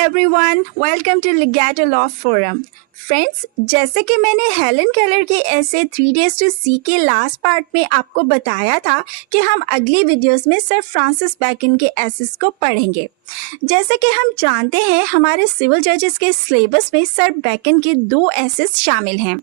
everyone, welcome to Legato Law Forum. Friends, जैसे कि मैंने हेलन केलर के ऐसे 3 Days to See के लास्ट पार्ट में आपको बताया था कि हम अगली वीडियोस में सर फ्रांसिस बेकन के एसेस को पढ़ेंगे। जैसे कि हम जानते हैं, हमारे सिविल जजेस के सिलेबस में सर बेकन के 2 एसेस शामिल हैं,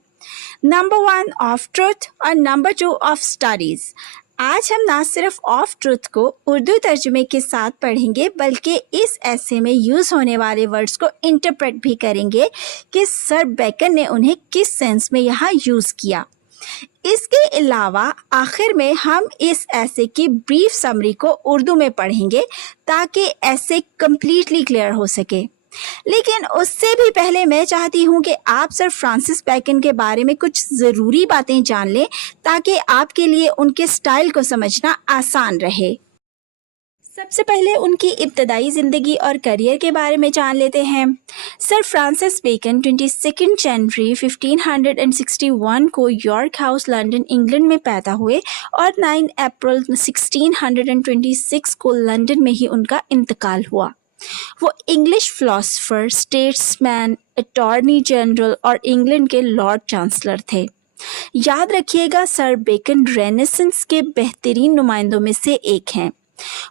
नंबर 1 ऑफ ट्रूथ और नंबर 2 ऑफ स्टडीज। आज हम ना सिर्फ ऑफ ट्रूथ को उर्दू तर्जुमे के साथ पढ़ेंगे, बल्कि इस ऐसे में यूज़ होने वाले वर्ड्स को इंटरप्रेट भी करेंगे कि सर बेकन ने उन्हें किस सेंस में यहाँ यूज़ किया। इसके अलावा आखिर में हम इस ऐसे की ब्रीफ समरी को उर्दू में पढ़ेंगे ताकि ऐसे कम्प्लीटली क्लियर हो सके। लेकिन उससे भी पहले मैं चाहती हूँ कि आप सर फ्रांसिस बेकन के बारे में कुछ ज़रूरी बातें जान लें ताकि आपके लिए उनके स्टाइल को समझना आसान रहे। सबसे पहले उनकी इब्तदाई ज़िंदगी और करियर के बारे में जान लेते हैं। सर फ्रांसिस बेकन 22 जनवरी 1561 को यॉर्क हाउस लंदन इंग्लैंड में पैदा हुए और 9 अप्रैल 1626 को लंदन में ही उनका इंतकाल हुआ। वो English philosopher, statesman, attorney general और इंग्लैंड के लॉर्ड चांसलर थे। याद रखिएगा, सर बेकन रेनेसेंस के बेहतरीन नुमाइंदों में से एक हैं।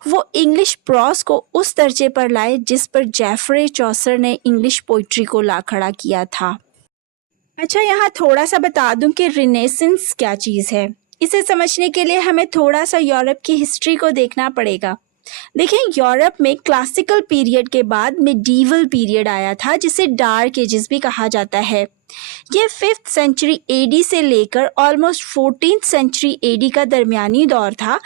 वो इंग्लिश प्रोस को उस दर्जे पर लाए जिस पर जेफरे चौसर ने इंग्लिश पोइट्री को ला खड़ा किया था। अच्छा, यहाँ थोड़ा सा बता दूं कि रेनेसेंस क्या चीज़ है। इसे समझने के लिए हमें थोड़ा सा यूरोप की हिस्ट्री को देखना पड़ेगा। देखें, यूरोप में क्लासिकल पीरियड के बाद मिडीवल पीरियड आया था, जिसे डार्क एजेस भी कहा जाता है। ये 5th सेंचुरी एडी से लेकर ऑलमोस्ट 14th सेंचुरी एडी का दरमियानी दौर था।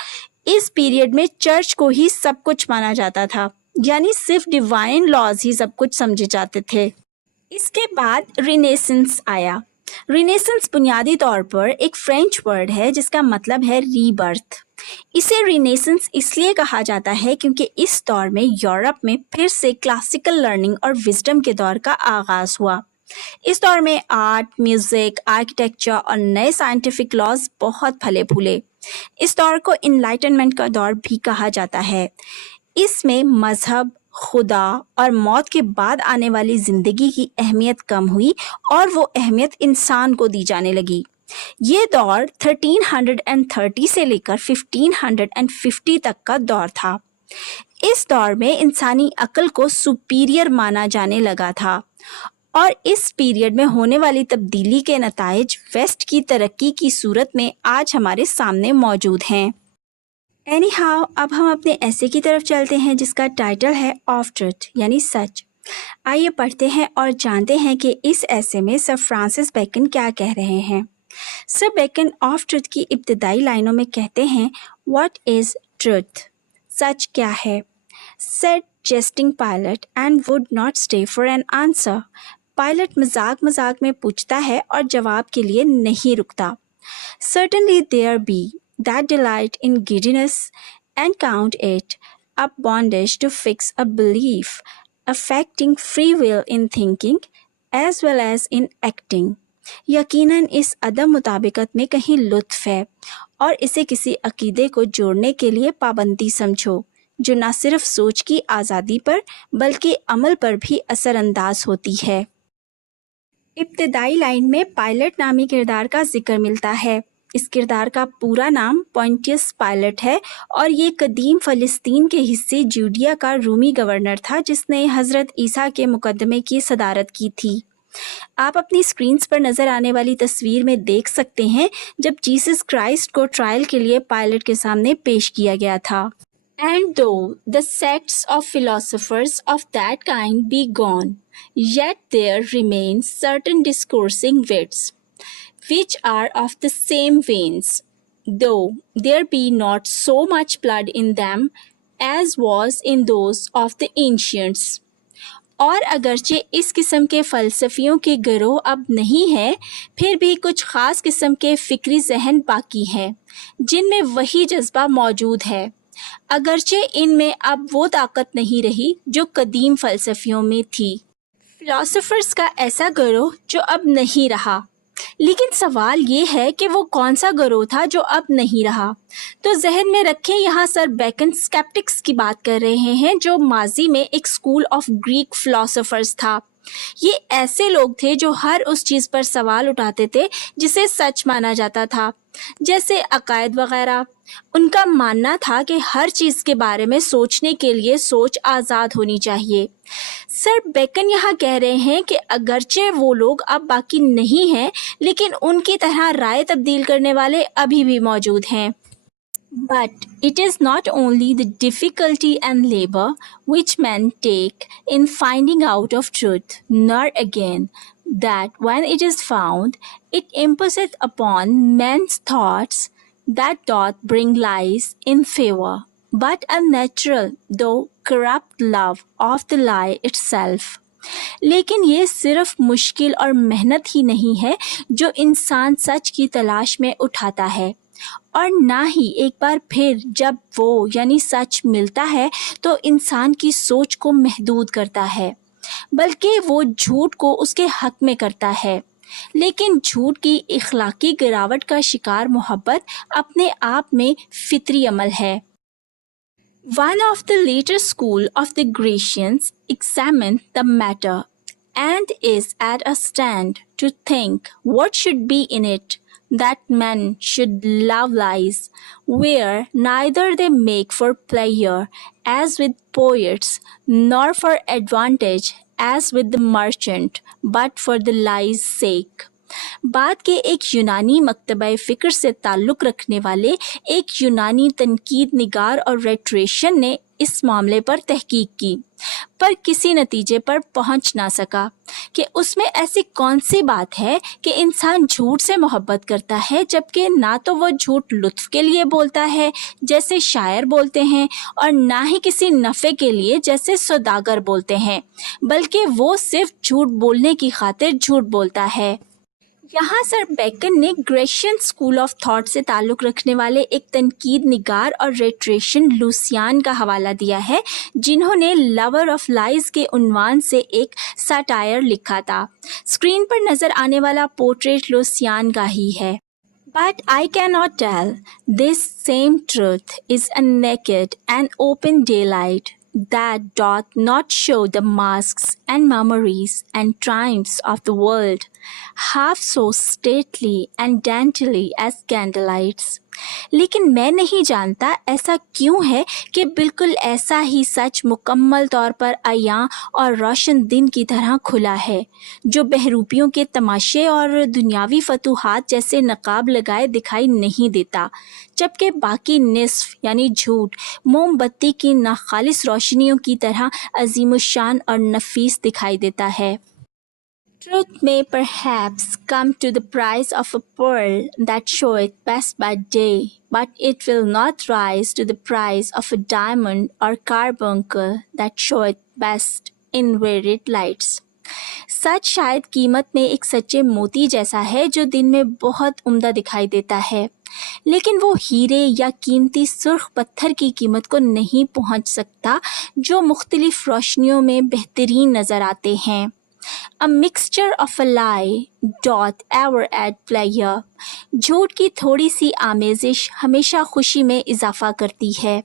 इस पीरियड में चर्च को ही सब कुछ माना जाता था, यानी सिर्फ डिवाइन लॉज ही सब कुछ समझे जाते थे। इसके बाद रिनेसेंस आया। रिनेसेंस बुनियादी तौर पर एक फ्रेंच वर्ड है जिसका मतलब है रीबर्थ। इसे रिनेसेंस इसलिए कहा जाता है क्योंकि इस दौर में यूरोप में फिर से क्लासिकल लर्निंग और विजडम के दौर का आगाज हुआ। इस दौर में आर्ट, म्यूजिक, आर्किटेक्चर और नए साइंटिफिक लॉज बहुत फले फूले। इस दौर को एनलाइटनमेंट का दौर भी कहा जाता है। इसमें मजहब, खुदा और मौत के बाद आने वाली जिंदगी की अहमियत कम हुई और वो अहमियत इंसान को दी जाने लगी। ये दौर 1330 से लेकर 1550 तक का दौर था। इस दौर में इंसानी अक्ल को सुपीरियर माना जाने लगा था और इस पीरियड में होने वाली तब्दीली के नताइज वेस्ट की तरक्की की सूरत में आज हमारे सामने मौजूद हैं। एनीहाउ, अब हम अपने ऐसे की तरफ चलते हैं जिसका टाइटल है ऑफ ट्रूथ, यानी सच। आइए पढ़ते हैं और जानते हैं कि इस ऐसे में सर फ्रांसिस बेकन क्या कह रहे हैं। सर बेकन ऑफ ट्रूथ की इब्तदाई लाइनों में कहते हैं, व्हाट इज ट्रूथ? सच क्या है? Said jesting pilot and would not stay for an answer. Pilot मजाक मजाक में पूछता है और जवाब के लिए नहीं रुकता। Certainly there be that delight in giddiness and count it a bondage to fix a belief, affecting free will in thinking as well as in acting. यकीनन इस अदम मुताबिकत में कहीं लुत्फ है और इसे किसी अकीदे को जोड़ने के लिए पाबंदी समझो जो न सिर्फ सोच की आज़ादी पर बल्कि अमल पर भी असरअंदाज होती है। इब्तदाई लाइन में पायलट नामी किरदार का जिक्र मिलता है। इस किरदार का पूरा नाम पॉन्टियस पायलट है और ये कदीम फ़लस्तीन के हिस्से जूडिया का रूमी गवर्नर था जिसने हज़रत ईसा के मुकदमे की सदारत की थी। आप अपनी स्क्रीन्स पर नज़र आने वाली तस्वीर में देख सकते हैं जब जीसस क्राइस्ट को ट्रायल के लिए पायलट के सामने पेश किया गया था। And though the sects of philosophers of that kind be gone, yet there remain certain discoursing wits, which are of the same veins, though there be not so much blood in them as was in those of the ancients. और अगरचे इस किस्म के फ़लसफ़ियों के गिरोह अब नहीं है, फिर भी कुछ ख़ास किस्म के फ़िक्री जहन बाकी हैं जिनमें वही जज्बा मौजूद है, अगरचे इनमें अब वो ताकत नहीं रही जो कदीम फ़लसफ़ियों में थी। फ़िलासफ़र्स का ऐसा गिरोह जो अब नहीं रहा, لیکن سوال یہ ہے کہ وہ کون سا گروہ تھا جو اب نہیں رہا. تو ذہن میں رکھیں یہاں سر بیکن اسکیپٹکس کی بات کر رہے ہیں جو ماضی میں ایک اسکول آف گریک فلاسفرز تھا. یہ ایسے لوگ تھے جو ہر اس چیز پر سوال اٹھاتے تھے جسے سچ مانا جاتا تھا، جیسے عقائد وغیرہ. ان کا ماننا تھا کہ ہر چیز کے بارے میں سوچنے کے لیے سوچ آزاد ہونی چاہیے. سر بیکن یہاں کہہ رہے ہیں کہ اگرچہ وہ لوگ اب باقی نہیں ہیں لیکن ان کی طرح رائے تبدیل کرنے والے ابھی بھی موجود ہیں. But it is not only the difficulty and labor which men take in finding out of truth, nor again that when it is found, it imposeth upon men's thoughts that doth bring lies in favor, but a natural though corrupt love of the lie itself. لیکن یہ صرف مشکل اور محنت ہی نہیں ہے جو انسان سچ کی تلاش میں اٹھاتا ہے، اور نہ ہی ایک بار پھر جب وہ یعنی سچ ملتا ہے تو انسان کی سوچ کو محدود کرتا ہے، بلکہ وہ جھوٹ کو اس کے حق میں کرتا ہے. لیکن جھوٹ کی اخلاقی گراوٹ کا شکار محبت اپنے آپ میں فطری عمل ہے. One of the later school of the Grecians examined the matter and is at a stand to think what should be in it that men should love lies, where neither they make for pleasure as with poets, nor for advantage as with the merchant, but for the lie's sake. بات کے ایک یونانی مکتبہ فکر سے تعلق رکھنے والے ایک یونانی تنقید نگار اور ریٹریشن نے اس معاملے پر تحقیق کی، پر کسی نتیجے پر پہنچ نہ سکا کہ اس میں ایسی کون سی بات ہے کہ انسان جھوٹ سے محبت کرتا ہے جبکہ نہ تو وہ جھوٹ لطف کے لیے بولتا ہے جیسے شاعر بولتے ہیں، اور نہ ہی کسی نفع کے لیے جیسے سوداگر بولتے ہیں، بلکہ وہ صرف جھوٹ بولنے کی خاطر جھوٹ بولتا ہے. یہاں سر بیکن نے گریشین اسکول آف تھاٹ سے تعلق رکھنے والے ایک تنقید نگار اور ریٹریشن لوسیان کا حوالہ دیا ہے جنہوں نے لور آف لائز کے عنوان سے ایک ساٹائر لکھا تھا. اسکرین پر نظر آنے والا پورٹریٹ لوسیان کا ہی ہے. But I cannot tell, this same truth is a naked and open daylight that doth not show the masks and mummeries and triumphs of the world half so stately and daintily as candlelights. لیکن میں نہیں جانتا ایسا کیوں ہے کہ بالکل ایسا ہی سچ مکمل طور پر عیاں اور روشن دن کی طرح کھلا ہے جو بہروپیوں کے تماشے اور دنیاوی فتوحات جیسے نقاب لگائے دکھائی نہیں دیتا، جبکہ باقی نصف یعنی جھوٹ موم بتی کی ناخالص روشنیوں کی طرح عظیم الشان اور نفیس دکھائی دیتا ہے. Truth may perhaps come to the price of a pearl that showeth best by day, but it will not rise to the price of a diamond or carbuncle that showeth best in varied lights. سچ شاید قیمت میں ایک سچے موتی جیسا ہے جو دن میں بہت عمدہ دکھائی دیتا ہے، لیکن وہ ہیرے یا قیمتی سرخ پتھر کی قیمت کو نہیں پہنچ سکتا جو مختلف روشنیوں میں بہترین نظر آتے ہیں. A mixture of a lie doth ever add pleasure. جھوٹ کی تھوڑی سی آمیزش ہمیشہ خوشی میں اضافہ کرتی ہے.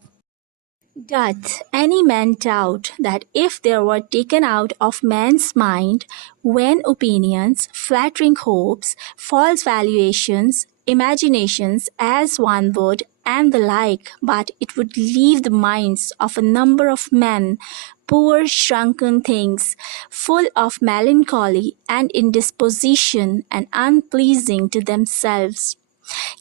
Doth any man doubt that if there were taken out of man's mind vain opinions, flattering hopes, false valuations, imaginations as one would, and the like, but it would leave the minds of a number of men poor shrunken things, full of melancholy and indisposition and unpleasing to themselves.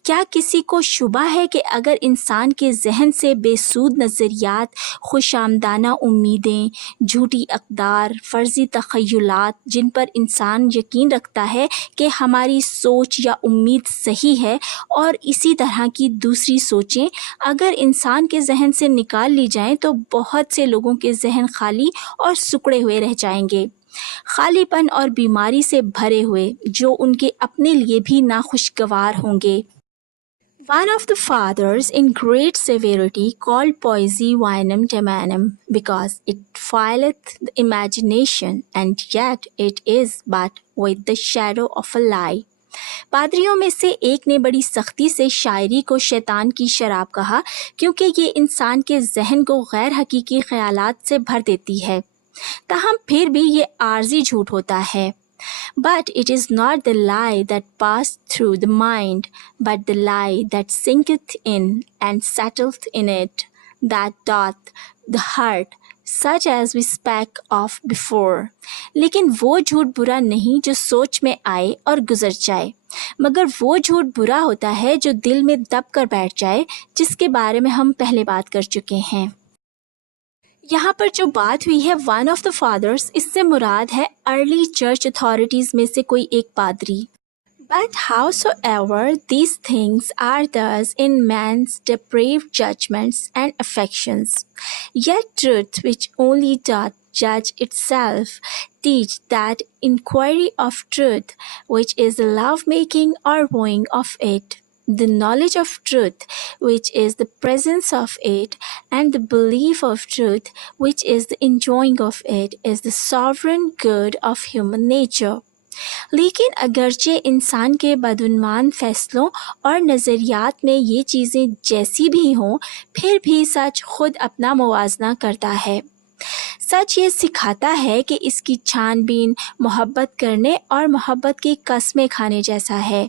کیا کسی کو شبہ ہے کہ اگر انسان کے ذہن سے بے سود نظریات، خوش آمدانہ امیدیں، جھوٹی اقدار، فرضی تخیلات جن پر انسان یقین رکھتا ہے کہ ہماری سوچ یا امید صحیح ہے، اور اسی طرح کی دوسری سوچیں اگر انسان کے ذہن سے نکال لی جائیں تو بہت سے لوگوں کے ذہن خالی اور سکڑے ہوئے رہ جائیں گے، خالی پن اور بیماری سے بھرے ہوئے جو ان کے اپنے لیے بھی ناخوشگوار ہوں گے. One of the fathers in great severity called poesy vinum temanum because it fileth the imagination, and yet it is but with the shadow of a lie. पादरियों में से एक ने बड़ी सख्ती से शायरी को शैतान की शराब कहा क्योंकि ये इंसान के जहन को गैर हकीकी ख्यालात से भर देती है। ताहम फिर भी ये आर्जी झूठ होता है। But it is not the lie that passed through the mind, but the lie that sinketh in and settleth in it, that doth the heart, such as we spake of before. लेकिन वो झूठ बुरा नहीं जो सोच में आए और गुजर जाए, मगर वो झूठ बुरा होता है जो दिल में दब कर बैठ जाए, जिसके बारे में हम पहले बात कर चुके हैं। यहाँ पर जो बात हुई है वन ऑफ द फादर्स, इससे मुराद है अर्ली चर्च अथॉरिटीज में से कोई एक पादरी। But howsoever these things are thus in man's depraved judgments and affections, yet truth which only doth judge itself, teach that inquiry of truth, which is the love-making or wooing of it, the knowledge of truth, which is the presence of it, and the belief of truth, which is the enjoying of it, is the sovereign good of human nature. लेकिन अगरचे इंसान के बदउन्मान फैसलों और नज़रियात में ये चीज़ें जैसी भी हों, फिर भी सच खुद अपना मुवाजना करता है। सच ये सिखाता है कि इसकी छानबीन मोहब्बत करने और मोहब्बत की कस्में खाने जैसा है।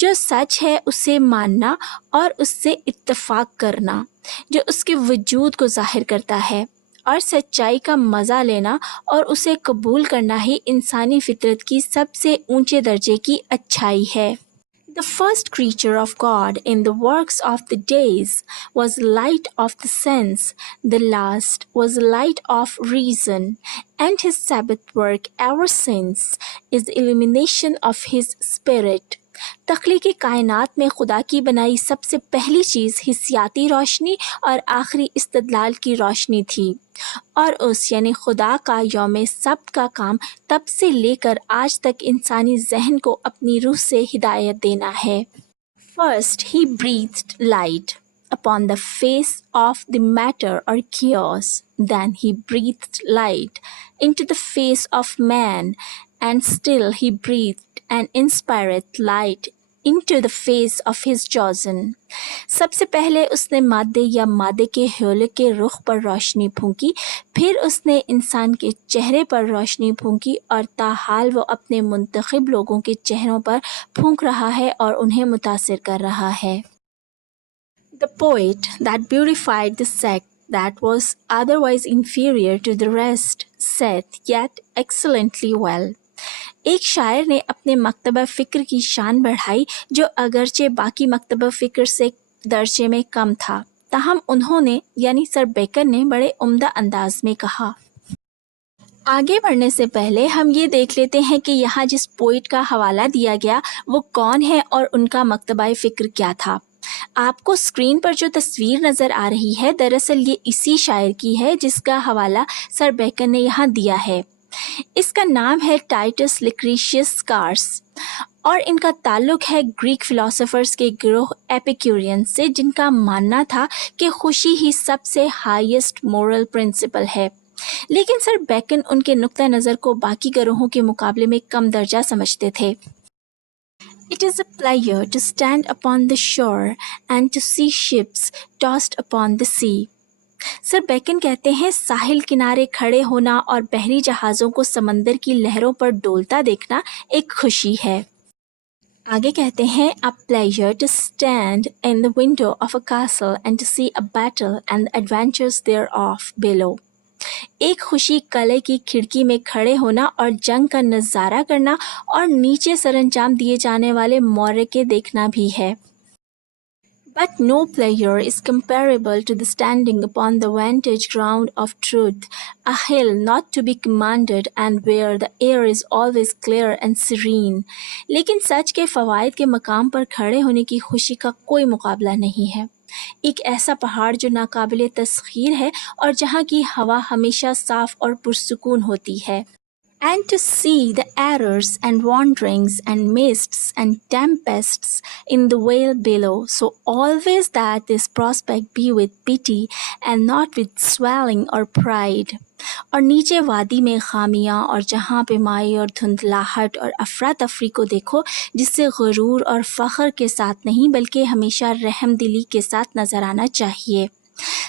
जो सच है उसे मानना और उससे इत्तफाक करना, जो उसके वजूद को जाहिर करता है, और सच्चाई का मज़ा लेना और उसे कबूल करना ही इंसानी फितरत की सबसे ऊंचे दर्जे की अच्छाई है। The first creature of God in the works of the days was light of the sense, the last was light of reason, and his Sabbath work ever since is the illumination of his spirit. तख्लीकी कायनात में खुदा की बनाई सबसे पहली चीज़ हिस्सियाती रोशनी और आखिरी इस्तदलाल की रोशनी थी, और उस यानी खुदा का यौम सब्त का काम तब से लेकर आज तक इंसानी जहन को अपनी रूह से हिदायत देना है। First he breathed light upon the face of the matter or chaos, then he breathed light into the face of man, and still he breathed and inspired light into the face of his chosen. सबसे पहले उसने मादे या मादे के ह्योले के रुख पर रोशनी फूंकी, फिर उसने इंसान के चेहरे पर रोशनी फूंकी, और ताहाल वो अपने मुंतखब लोगों के चेहरों पर फूंक रहा है और उन्हें मुतासिर कर रहा है। The poet that beautified the sect that was otherwise inferior to the rest said yet excellently well. एक शायर ने अपने मकतबा फ़िक्र की शान बढ़ाई जो अगरचे बाकी मकतबा फ़िक्र से दर्जे में कम था, ताहम उन्होंने यानी सर बेकन ने बड़े उम्दा अंदाज में कहा। आगे बढ़ने से पहले हम ये देख लेते हैं कि यहाँ जिस पोइट का हवाला दिया गया वो कौन है और उनका मकतबा फ़िक्र क्या था। आपको स्क्रीन पर जो तस्वीर नज़र आ रही है दरअसल ये इसी शायर की है जिसका हवाला सर बेकन ने यहाँ दिया है। इसका नाम है टाइटस लिक्रीशियस कार्स और इनका ताल्लुक है ग्रीक फिलोसोफर्स के गिरोह एपिक्यूरियन से, जिनका मानना था कि खुशी ही सबसे हाईएस्ट मोरल प्रिंसिपल है। लेकिन सर बेकन उनके नुक्ता नज़र को बाकी गिरोहों के मुकाबले में कम दर्जा समझते थे। It is a pleasure to stand upon the shore and to see ships tossed upon the sea. Sir Bacon कहते हैं साहिल किनारे खड़े होना और बहरी जहाज़ों को समंदर की लहरों पर डोलता देखना एक खुशी है। आगे कहते हैं a pleasure to stand in the window of a castle and to see a battle and the adventures thereof below. एक खुशी कले की खिड़की में खड़े होना और जंग का नज़ारा करना और नीचे सरंजाम दिए जाने वाले मौरके देखना भी है। But no pleasure is comparable to the standing upon the vantage ground of truth, a hill not to be commanded and where the air is always clear and serene. लेकिन सच के फ़वाइद के मकाम पर खड़े होने की खुशी का कोई मुकाबला नहीं है। एक ऐसा पहाड़ जो नाकाबिले तस्खीर है और जहाँ की हवा हमेशा साफ और पुरसुकून होती है। and to see the errors and wanderings and mists and tempests in the vale below. So always that this prospect be with pity and not with swelling or pride. और नीचे वादी में खामियां और जहाँ पे माई और धुंधलाहट और अफरा तफरी को देखो, जिससे गुरूर और फ़ख्र के साथ नहीं बल्कि हमेशा रहम दिली के साथ नजर आना चाहिए.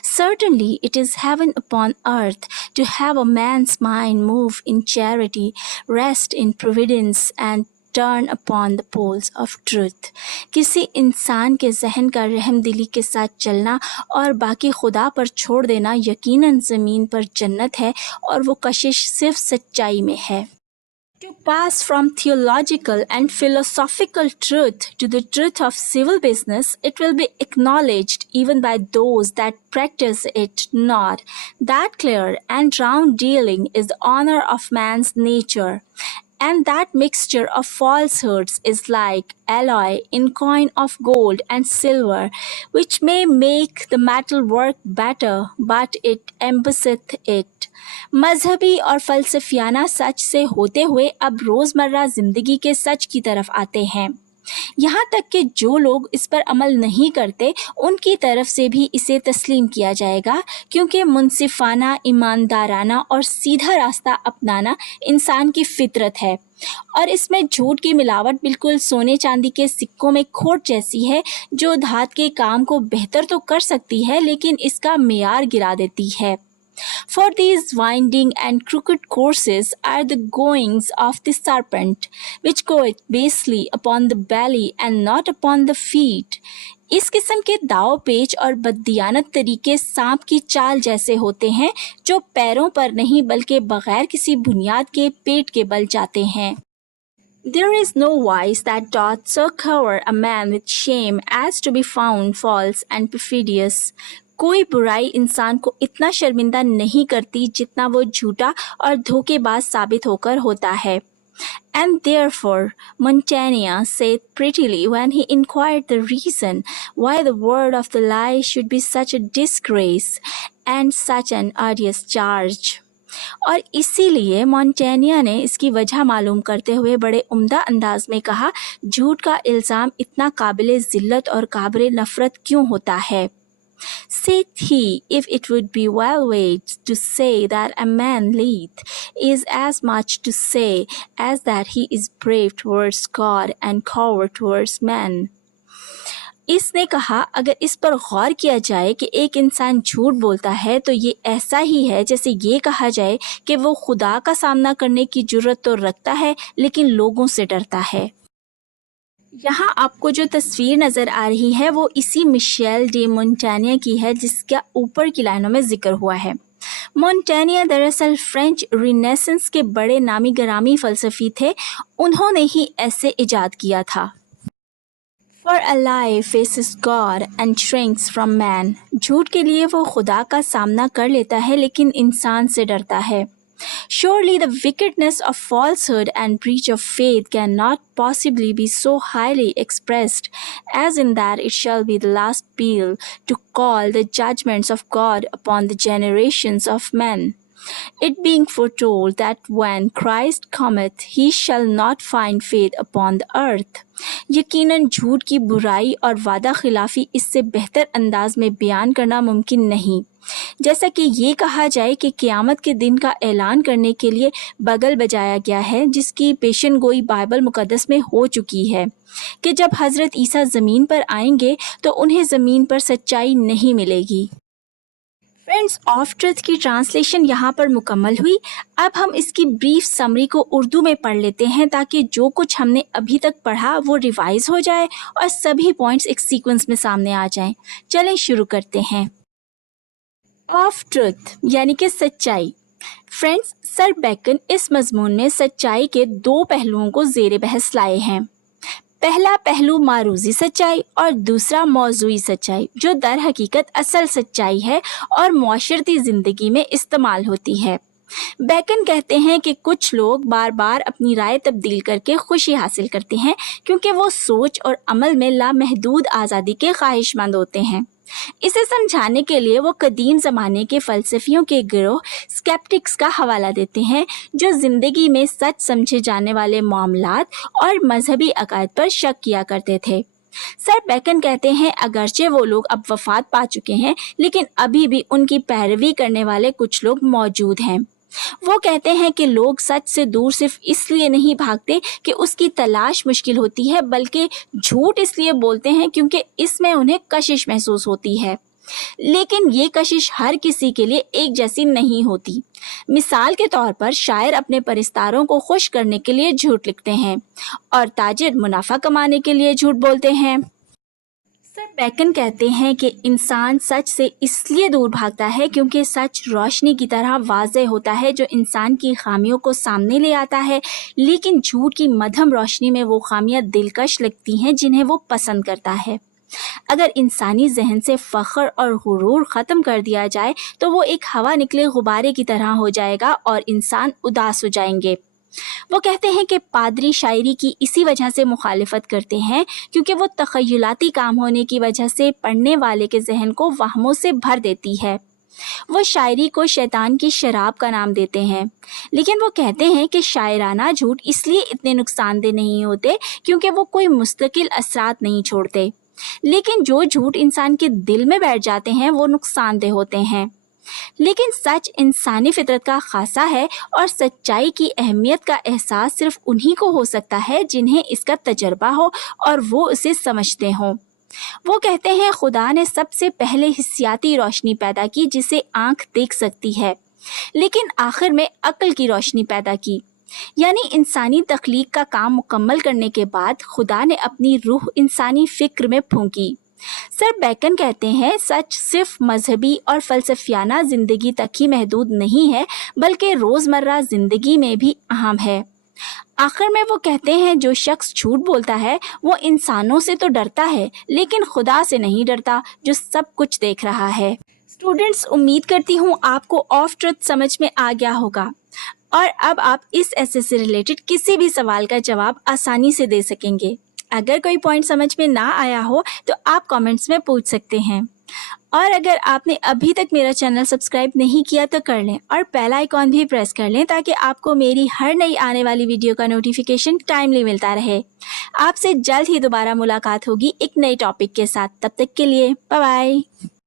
Certainly, it is heaven upon earth to have a man's mind move in charity, rest in providence, and turn upon the poles of truth. किसी इंसान के जहन का रहम दिली के साथ चलना और बाकी खुदा पर छोड़ देना यकीनन ज़मीन पर जन्नत है, और वो कशिश सिर्फ सच्चाई में है. To pass from theological and philosophical truth to the truth of civil business, it will be acknowledged even by those that practice it not, that clear and round dealing is the honor of man's nature, and that mixture of falsehoods is like alloy in coin of gold and silver, which may make the metal work better, but it embosseth it. मजहबी और फलसफियाना सच से होते हुए अब रोज़मर्रा ज़िंदगी के सच की तरफ आते हैं. यहाँ तक कि जो लोग इस पर अमल नहीं करते उनकी तरफ से भी इसे तस्लीम किया जाएगा, क्योंकि मुनसिफाना, ईमानदाराना और सीधा रास्ता अपनाना इंसान की फितरत है, और इसमें झूठ की मिलावट बिल्कुल सोने चांदी के सिक्कों में खोट जैसी है, जो धात के काम को बेहतर तो कर सकती है लेकिन इसका मेयार गिरा देती है. For these winding and crooked courses are the goings of the serpent, which goeth basely upon the belly and not upon the feet. इस किस्म के दाव पेच और बददियानत तरीके सांप की चाल जैसे होते हैं, जो पैरों पर नहीं बल्कि बगैर किसी बुनियाद के पेट के बल जाते हैं. There is no vice that doth so cover a man with shame as to be found false and perfidious. कोई बुराई इंसान को इतना शर्मिंदा नहीं करती जितना वो झूठा और धोखेबाज साबित होकर होता है. And therefore, Montaigne said prettily when he inquired the reason why the word of the lie should be such a disgrace and such an odious charge. और इसीलिए मॉन्टेनिया ने इसकी वजह मालूम करते हुए बड़े उम्दा अंदाज में कहा, झूठ का इल्ज़ाम इतना काबिल ज़िल्लत और काबिल नफ़रत क्यों होता है. Saith he, if it would be well weighed to say that a man leeth is as much to say as that he is brave towards God and coward towards men. इसने कहा, अगर इस पर गौर किया जाए कि एक इंसान झूठ बोलता है तो ये ऐसा ही है जैसे ये कहा जाए कि वो खुदा का सामना करने की जुर्रत तो रखता है लेकिन लोगों से डरता है. यहाँ आपको जो तस्वीर नज़र आ रही है वो इसी मिशेल डे मोंटेन्ये की है जिसका ऊपर की लाइनों में जिक्र हुआ है. मोंटेन्ये दरअसल फ्रेंच रिनेसेंस के बड़े नामी गरामी फ़लसफ़ी थे. उन्होंने ही ऐसे इजाद किया था. For a lie faces God and shrinks from man. झूठ के लिए वो खुदा का सामना कर लेता है लेकिन इंसान से डरता है. Surely the wickedness of falsehood and breach of faith cannot possibly be so highly expressed as in that it shall be the last peal to call the judgments of God upon the generations of men. It being foretold that when Christ cometh, he shall not find faith upon the earth. यकीनन झूठ की बुराई और वादा खिलाफी इससे बेहतर अंदाज में बयान करना मुमकिन नहीं. जैसा कि ये कहा जाए कि क़यामत के दिन का ऐलान करने के लिए बगल बजाया गया है, जिसकी पेशन गोई बाइबल मुकद्दस में हो चुकी है कि जब हज़रत ईसा ज़मीन पर आएंगे तो उन्हें ज़मीन पर सच्चाई नहीं मिलेगी. फ्रेंड्स, ऑफ ट्रुथ की ट्रांसलेशन यहाँ पर मुकम्मल हुई. अब हम इसकी ब्रीफ समरी को उर्दू में पढ़ लेते हैं ताकि जो कुछ हमने अभी तक पढ़ा वो रिवाइज हो जाए और सभी पॉइंट्स एक सीक्वेंस में सामने आ जाएं. चलें शुरू करते हैं. ऑफ ट्रुथ यानी कि सच्चाई. फ्रेंड्स, सर बेकन इस मजमून में सच्चाई के दो पहलुओं को ज़ेर बहस लाए हैं. पहला पहलू मारूजी सच्चाई और दूसरा मौजूई सच्चाई, जो दर हकीकत असल सच्चाई है और मुआशरती ज़िंदगी में इस्तेमाल होती है. बेकन कहते हैं कि कुछ लोग बार बार अपनी राय तब्दील करके खुशी हासिल करते हैं क्योंकि वो सोच और अमल में लामहदूद आज़ादी के ख्वाहिशमंद होते हैं. इसे समझाने के लिए वो कदीम ज़माने के फ़लसफ़ियों के गिरोह स्केप्टिक्स का हवाला देते हैं, जो ज़िंदगी में सच समझे जाने वाले मामलात और मजहबी अकायद पर शक किया करते थे। सर बेकन कहते हैं, अगरचे वो लोग अब वफात पा चुके हैं, लेकिन अभी भी उनकी पैरवी करने वाले कुछ लोग मौजूद हैं। वो कहते हैं कि लोग सच से दूर सिर्फ इसलिए नहीं भागते कि उसकी तलाश मुश्किल होती है, बल्कि झूठ इसलिए बोलते हैं क्योंकि इसमें उन्हें कशिश महसूस होती है। लेकिन ये कशिश हर किसी के लिए एक जैसी नहीं होती। मिसाल के तौर पर शायर अपने परिस्तारों को खुश करने के लिए झूठ लिखते हैं और ताजिर मुनाफा कमाने के लिए झूठ बोलते हैं। सर बेकन कहते हैं कि इंसान सच से इसलिए दूर भागता है क्योंकि सच रोशनी की तरह वाज़ेह होता है, जो इंसान की खामियों को सामने ले आता है, लेकिन झूठ की मध्यम रोशनी में वो खामियां दिलकश लगती हैं जिन्हें वो पसंद करता है। अगर इंसानी जहन से फ़ख्र और गुरूर ख़त्म कर दिया जाए तो वो एक हवा निकले गुब्बारे की तरह हो जाएगा और इंसान उदास हो जाएंगे। वो कहते हैं कि पादरी शायरी की इसी वजह से मुखालिफत करते हैं क्योंकि वो तखयलाती काम होने की वजह से पढ़ने वाले के जहन को वहमों से भर देती है। वो शायरी को शैतान की शराब का नाम देते हैं, लेकिन वो कहते हैं कि शायराना झूठ इसलिए इतने नुकसानदेह नहीं होते क्योंकि वो कोई मुस्तकिल असरात नहीं छोड़ते, लेकिन जो झूठ इंसान के दिल में बैठ जाते हैं वो नुकसानदेह होते हैं। लेकिन सच इंसानी फितरत का खासा है और सच्चाई की अहमियत का एहसास सिर्फ उन्हीं को हो सकता है जिन्हें इसका तजर्बा हो और वो उसे समझते हों। वो कहते हैं, खुदा ने सबसे पहले हिस्सियाती रोशनी पैदा की जिसे आंख देख सकती है, लेकिन आखिर में अक्ल की रोशनी पैदा की। यानी इंसानी तख्लीक का काम मुकम्मल करने के बाद खुदा ने अपनी रूह इंसानी फिक्र में फूंकी। सर बेकन कहते हैं, सच सिर्फ मजहबी और फलसफियाना ज़िंदगी तक ही महदूद नहीं है, बल्कि रोज़मर्रा ज़िंदगी में भी अहम है। आखिर में वो कहते हैं, जो शख्स झूठ बोलता है वो इंसानों से तो डरता है, लेकिन खुदा से नहीं डरता जो सब कुछ देख रहा है। स्टूडेंट्स, उम्मीद करती हूँ आपको ऑफ ट्रुथ समझ में आ गया होगा और अब आप इस एसे से रिलेटेड किसी भी सवाल का जवाब आसानी से दे सकेंगे। अगर कोई पॉइंट समझ में ना आया हो तो आप कमेंट्स में पूछ सकते हैं। और अगर आपने अभी तक मेरा चैनल सब्सक्राइब नहीं किया तो कर लें और बेल आइकॉन भी प्रेस कर लें ताकि आपको मेरी हर नई आने वाली वीडियो का नोटिफिकेशन टाइमली मिलता रहे। आपसे जल्द ही दोबारा मुलाकात होगी एक नए टॉपिक के साथ। तब तक के लिए बाय बाय।